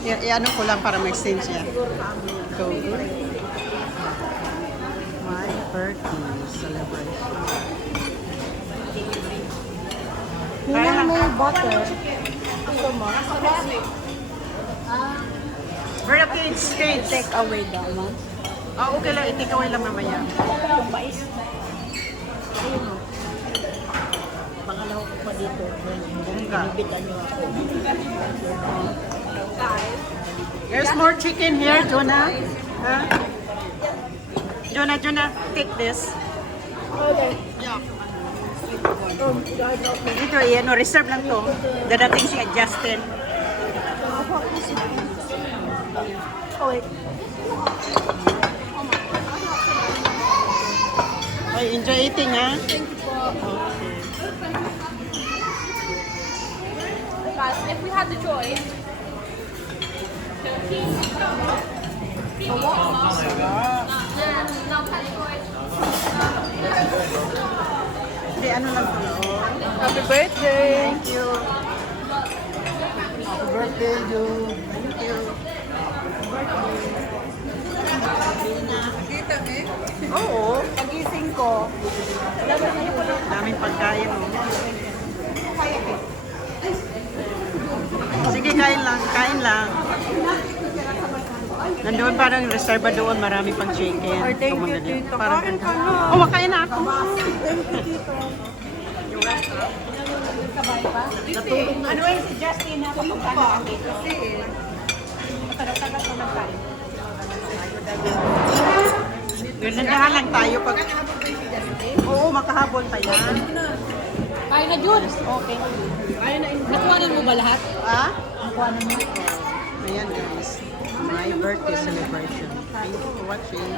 I-ano ko lang para may sense siya. Go. My birthday celebration. Nina, may butter. Gusto mo? For the kids stage. Take away daw, ma'am. Okay lang. I-take away lang mamaya. Yung mais. Ayun o. Pangalawa ko pa dito. Bongga. Binibitan niyo ako. There's more chicken here, Jonah. Huh? Jonah, take this. Okay. Dito, ano, reserve lang to. Dadating si Justin. Oh, wait. Ay, enjoy eating, ha? Thank you po. Guys, if we had the choice, Hindi, ano lang to. Happy birthday! Thank you. Happy birthday, June. Thank you. Oo. Pagising ko, Daming pagkain. Oh. Sige, kain lang. Kain lang. Nandoon parang reserva doon. Marami pang chicken. Ay, thank you, Tumaganda. tita. Parang Kain ka na. Oh, makain na ako. Ano yung si Justin na pupunta na kami? Kasi matagal-tagal ko nagkain. Gandahan lang tayo pag... Oo, makahabol pa yan. Kaya na, Jules. Okay. Kaya na. Nakuhanan mo ba lahat? Ah? Nakuhanan mo? Ayan guys. My birthday celebration. Thank you for watching.